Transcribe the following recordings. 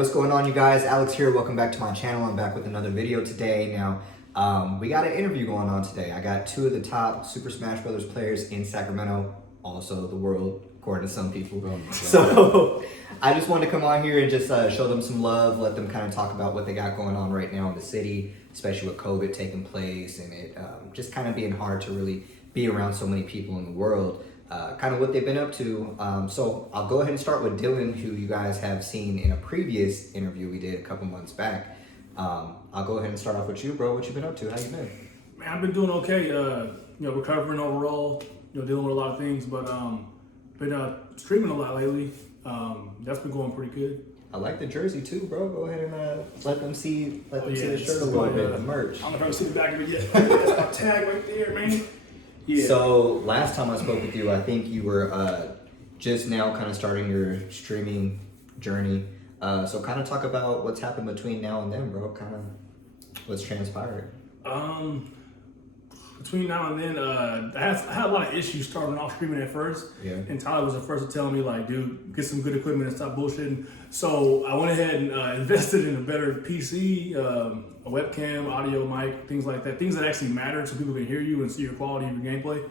What's going on, you guys? Alex here. Welcome back to my channel. I'm back with another video today. Now, we got an interview going on today. I got two of the top Super Smash Brothers players in Sacramento, also the world, according to some people. So, I just wanted to come on here and just show them some love, let them kind of talk about what they got going on right now in the city, especially with COVID taking place and it just kind of being hard to really be around so many people in the world. Kind of what they've been up to. So I'll go ahead and start with Dylan, who you guys have seen in a previous interview we did a couple months back. I'll go ahead and start off with you, bro. What you been up to? How you been? Man, I've been doing okay. Recovering overall. Dealing with a lot of things, but been streaming a lot lately. That's been going pretty good. I like the jersey too, bro. Go ahead and let them see the shirt a little little bit, the merch. I don't know if I've seen the back of it yet. That's my tag right there, man. Yeah. So last time I spoke with you, I think you were just now kind of starting your streaming journey. So kind of talk about what's happened between now and then, bro. Kind of what's transpired. Between now and then, I had a lot of issues starting off streaming at first. Yeah. And Tyler was the first to tell me, like, dude, get some good equipment and stop bullshitting. So I went ahead and invested in a better PC, a webcam, audio mic, things like that. Things that actually matter so people can hear you and see your quality of your gameplay.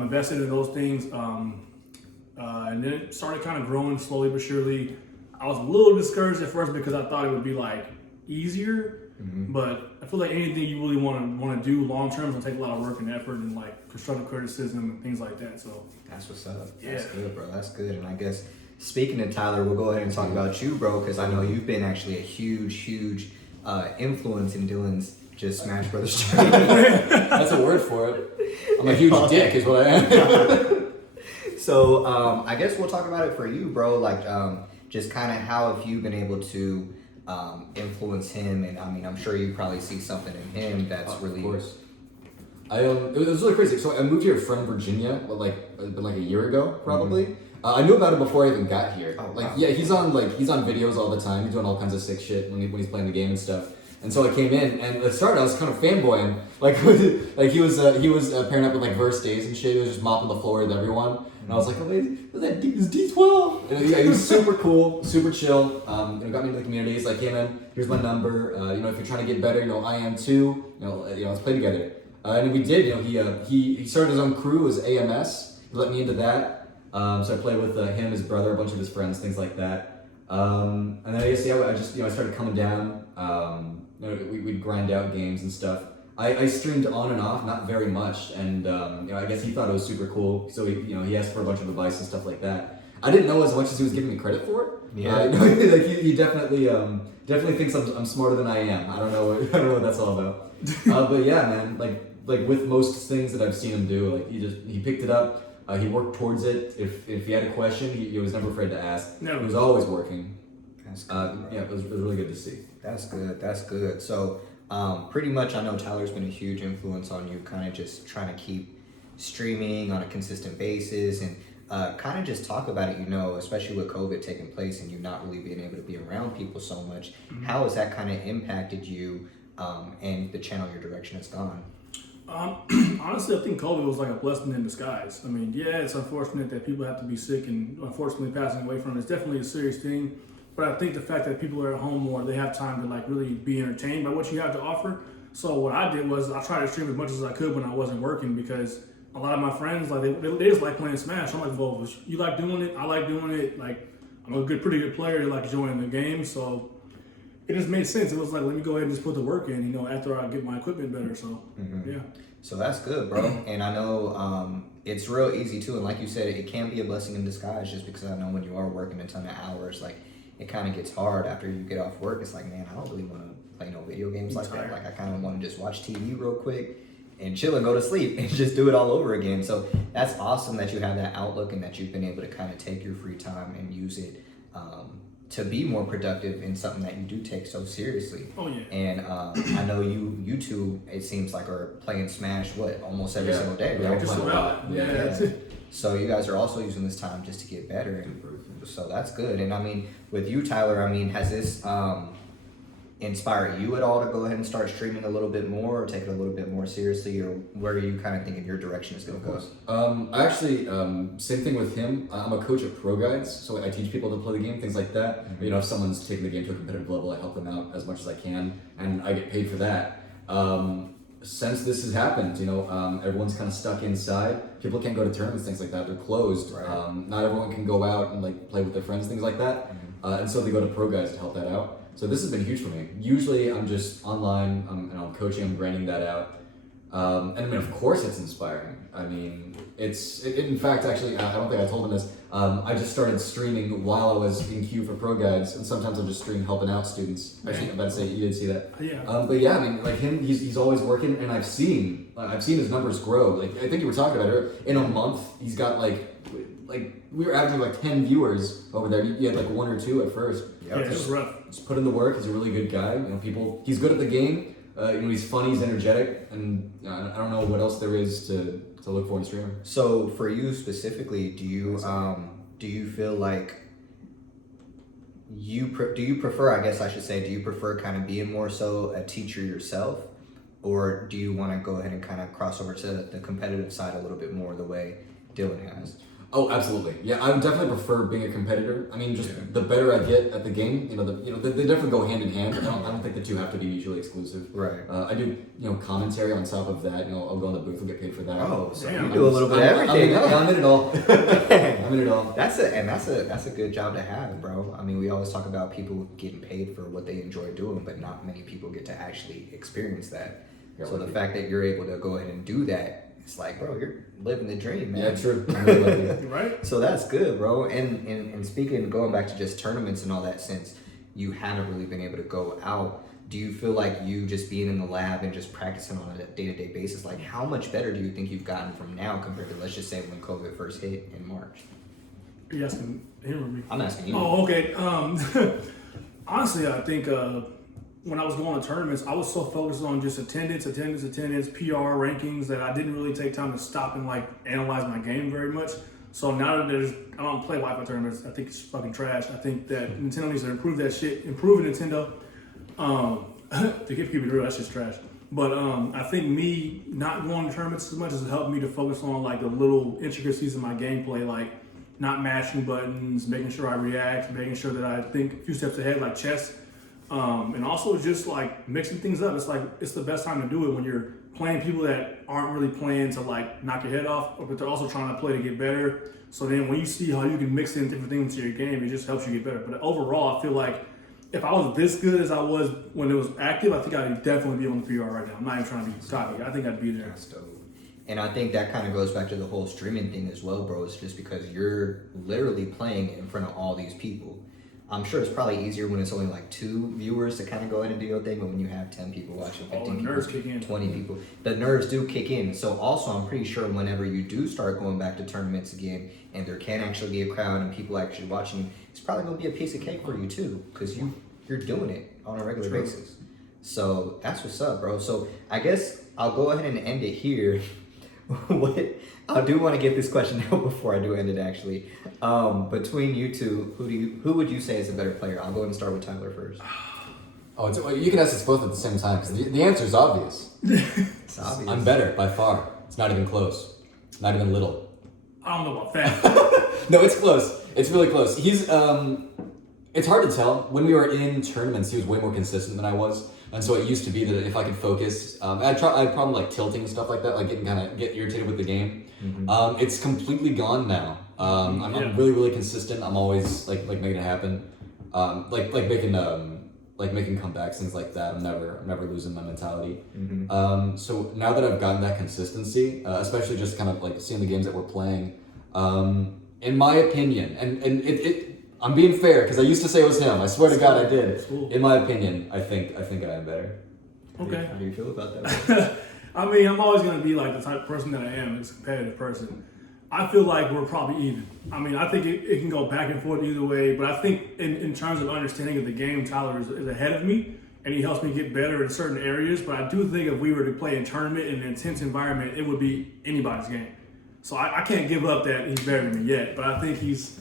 Invested in those things. And then it started kind of growing slowly but surely. I was a little discouraged at first because I thought it would be like easier. Mm-hmm. But I feel like anything you really want to do long term is gonna take a lot of work and effort and like constructive criticism and things like that. So that's what's up. That's good, bro. That's good. And I guess speaking of Tyler, we'll go ahead and talk about you, bro, because I know you've been actually a huge influence in Dylan's just Smash Brothers journey. That's a word for it. I'm a huge dick, is what I am. So I guess we'll talk about it for you, bro. Like just kind of how have you been able to influence him, and I mean, I'm sure you probably see something in him that's really. Of course. It was really crazy. So I moved here from Virginia, like a year ago, probably. Mm-hmm. I knew about it before I even got here. Oh, wow. Yeah, he's on videos all the time. He's doing all kinds of sick shit when he's playing the game and stuff. And so I came in, and at the start I was kind of fanboying. Like he was pairing up with like verse days and shit. He was just mopping the floor with everyone. And I was like, oh, that dude is D12. And he was super cool, super chill. Got me into the community. He's like, hey man, here's my number. If you're trying to get better, I am too. Let's play together. And we did. He started his own crew as AMS. He let me into that. So I played with him, his brother, a bunch of his friends, things like that. And then I started coming down. We'd grind out games and stuff. I streamed on and off, not very much, and I guess he thought it was super cool. So he asked for a bunch of advice and stuff like that. I didn't know as much as he was giving me credit for it. Yeah, he definitely thinks I'm smarter than I am. I don't know what that's all about. But yeah, man, like with most things that I've seen him do, like he picked it up. He worked towards it. If he had a question, he was never afraid to ask. No. He was always working. That's good. It was really good to see. That's good. So pretty much I know Tyler's been a huge influence on you, kind of just trying to keep streaming on a consistent basis and kind of just talk about it, especially with COVID taking place and you not really being able to be around people so much. Mm-hmm. How has that kind of impacted you and the channel your direction has gone? Honestly, I think COVID was like a blessing in disguise. I mean, yeah, it's unfortunate that people have to be sick and unfortunately passing away from it. It's definitely a serious thing. But I think the fact that people are at home more, they have time to like really be entertained by what you have to offer. So what I did was I tried to stream as much as I could when I wasn't working because a lot of my friends, like they just like playing Smash. I'm like, well, you like doing it? I like doing it. Like, I'm pretty good player. They like enjoying the game. So it just made sense. It was like, let me go ahead and just put the work in, after I get my equipment better. So, yeah. So that's good, bro. And I know it's real easy too. And like you said, it can be a blessing in disguise just because I know when you are working a ton of hours, like it kind of gets hard after you get off work. It's like, man, I don't really want to play no video games like that. Like I kind of want to just watch TV real quick and chill and go to sleep and just do it all over again. So that's awesome that you have that outlook and that you've been able to kind of take your free time and use it to be more productive in something that you do take so seriously. Oh yeah. And I know you two, it seems like, are playing Smash almost every single day, right? Just about. Yeah. So you guys are also using this time just to get better. So that's good. And I mean, with you, Tyler, I mean, has this inspire you at all to go ahead and start streaming a little bit more, or take it a little bit more seriously, or where are you kind of thinking your direction is going to go? I actually, same thing with him. I'm a coach at Pro Guides, so I teach people to play the game, things like that. Mm-hmm. You know, if someone's taking the game to a competitive level, I help them out as much as I can, and I get paid for that. Since this has happened, you know, everyone's kind of stuck inside. People can't go to tournaments, things like that. They're closed. Right. Not everyone can go out and like play with their friends, things like that. And so they go to Pro Guides to help that out. So this has been huge for me. Usually I'm just online and I'm coaching, I'm grinding that out. And I mean, of course it's inspiring. I mean, in fact, actually, I don't think I told him this. I just started streaming while I was in queue for Pro Guides, and sometimes I'll just stream helping out students. Actually, I'm about to say, you did see that. Yeah. But yeah, I mean, like him, he's always working, and I've seen his numbers grow. Like, I think you were talking about it, in a month, he's got like we were averaging like 10 viewers over there. You had like 1 or 2 at first. Yeah, it was rough. He's put in the work. He's a really good guy. You know, he's good at the game. You know, he's funny, he's energetic, and I don't know what else there is to look for in a streamer. So for you specifically, do you feel like do you prefer, I guess I should say, do you prefer kind of being more so a teacher yourself, or do you want to go ahead and kind of cross over to the competitive side a little bit more the way Dylan has? Oh, absolutely. Yeah, I would definitely prefer being a competitor. I mean, just the better I get at the game, they definitely go hand in hand. I don't think the two have to be mutually exclusive. Right. I do, commentary on top of that. I'll go in the booth and get paid for that. Oh, so Damn. you do a little bit of everything. I'm in it all. I'm in it all. That's a good job to have, bro. I mean, we always talk about people getting paid for what they enjoy doing, but not many people get to actually experience that. Yeah, so the fact that you're able to go ahead and do that, it's like, bro, you're living the dream, man. Yeah, true. I'm really lucky. Right? So that's good, bro. And speaking, going back to just tournaments and all that, since you haven't really been able to go out, do you feel like you just being in the lab and just practicing on a day-to-day basis, like how much better do you think you've gotten from now compared to, let's just say, when COVID first hit in March? Are you asking him or me? I'm asking you. Oh, okay. Honestly, I think when I was going to tournaments, I was so focused on just attendance, PR rankings, that I didn't really take time to stop and like analyze my game very much. So now that I don't play Wi-Fi tournaments, I think it's fucking trash. I think that Nintendo needs to improve that shit. Improve it, Nintendo. To keep it real, that's just trash. But I think me not going to tournaments as much has helped me to focus on like the little intricacies of my gameplay, like not mashing buttons, making sure I react, making sure that I think a few steps ahead, like chess. And also just like mixing things up. It's like, it's the best time to do it when you're playing people that aren't really playing to like knock your head off, but they're also trying to play to get better. So then when you see how you can mix in different things into your game, it just helps you get better. But overall, I feel like if I was this good as I was when it was active, I think I'd definitely be on the PR right now. I'm not even trying to be cocky. I think I'd be there. That's dope. And I think that kind of goes back to the whole streaming thing as well, bro. It's just because you're literally playing in front of all these people. I'm sure it's probably easier when it's only like 2 viewers to kind of go ahead and do your thing, but when you have 10 people watching, 15 people, nerves kick in. 20 people, the nerves do kick in. So also, I'm pretty sure whenever you do start going back to tournaments again, and there can actually be a crowd and people actually watching you, it's probably going to be a piece of cake for you too, because you're doing it on a regular basis. So that's what's up, bro. So I guess I'll go ahead and end it here. I do want to get this question out before I do end it, actually. Between you two, who would you say is a better player? I'll go ahead and start with Tyler first. Oh, you can ask us both at the same time, because the answer is obvious. It's obvious. I'm better, by far. It's not even close. Not even little. I don't know about that. No, it's close. It's really close. He's, it's hard to tell. When we were in tournaments, he was way more consistent than I was. And so it used to be that if I could focus, I had problem like tilting and stuff like that, like get irritated with the game. Mm-hmm. It's completely gone now. I'm really, really consistent. I'm always like making it happen. Like making comebacks, things like that. I'm never losing my mentality. Mm-hmm. So now that I've gotten that consistency, especially just kind of like seeing the games that we're playing, in my opinion, and it I'm being fair because I used to say it was him. I swear to God I did. Cool. In my opinion, I think I am better. Okay. How do you feel about that? I mean, I'm always going to be like the type of person that I am, a competitive person. I feel like we're probably even. I mean, I think it can go back and forth either way, but I think in terms of understanding of the game, Tyler is ahead of me, and he helps me get better in certain areas, but I do think if we were to play in tournament in an intense environment, it would be anybody's game. So I can't give up that he's better than me yet, but I think he's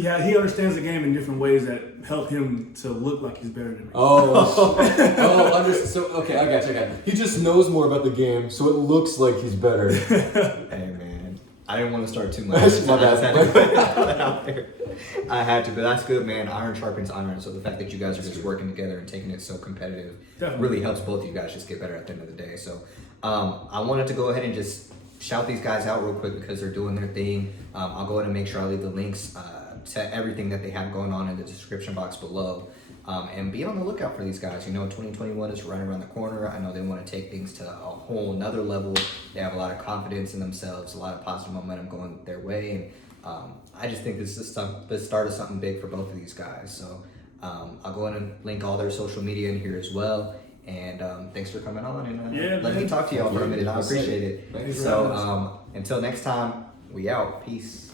he understands the game in different ways that help him to look like he's better than me. So okay, I got you. He just knows more about the game, so it looks like he's better. Hey man, I didn't want to start too much. My I just bad. had to put that out there. I had to, but that's good, man. Iron sharpens iron. So the fact that you guys are just working together and taking it so competitive Definitely. really helps both of you guys just get better at the end of the day. So I wanted to go ahead and just shout these guys out real quick because they're doing their thing. I'll go ahead and make sure I leave the links to everything that they have going on in the description box below. And be on the lookout for these guys. 2021 is right around the corner. I know they want to take things to a whole nother level. They have a lot of confidence in themselves, a lot of positive momentum going their way. And I just think this is the start of something big for both of these guys. So I'll go ahead and link all their social media in here as well. And thanks for coming on and let me talk to y'all for a minute. I appreciate it. Thanks for So until next time, we out. Peace.